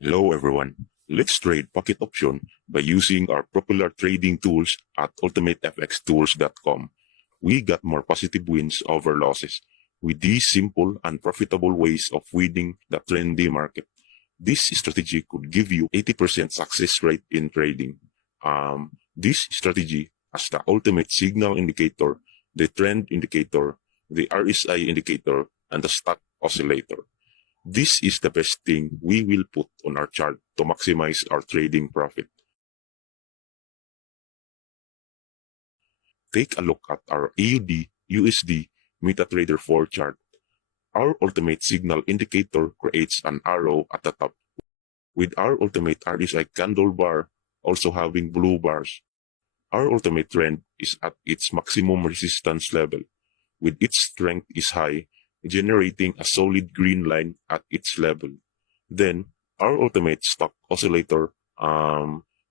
Hello everyone. Let's trade pocket option by using our popular trading tools at ultimatefxtools.com. We got more positive wins over losses with these simple and profitable ways of winning the trendy market. This strategy could give you 80% success rate in trading. This strategy has the ultimate signal indicator, the trend indicator, the RSI indicator, and the stock oscillator. This is the best thing we will put on our chart to maximize our trading profit. Take a look at our AUD USD MetaTrader 4 chart. Our ultimate signal indicator creates an arrow at the top, with our ultimate RSI candle bar also having blue bars. Our ultimate trend is at its maximum resistance level, with its strength is high, generating a solid green line at its level. Then, our ultimate stock oscillator,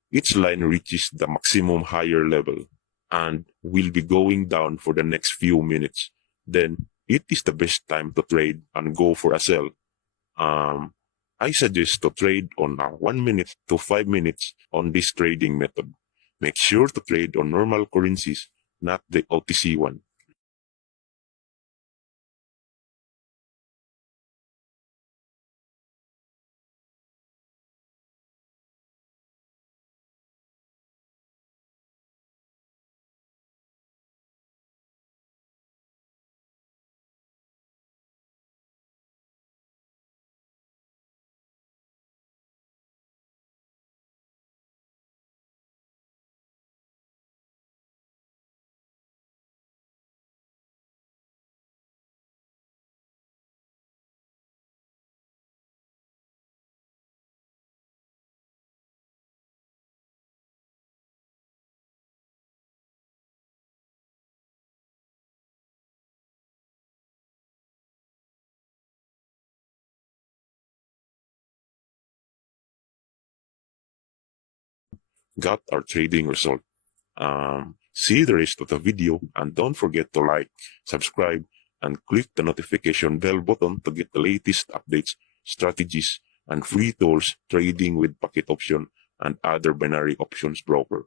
its line reaches the maximum higher level and will be going down for the next few minutes. Then, it is the best time to trade and go for a sell. I suggest to trade on 1 minute to 5 minutes on this trading method. Make sure to trade on normal currencies, not the OTC one. Got our trading result. See the rest of the video and don't forget to like, subscribe, and click the notification bell button to get the latest updates, strategies, and free tools trading with pocket option and other binary options broker.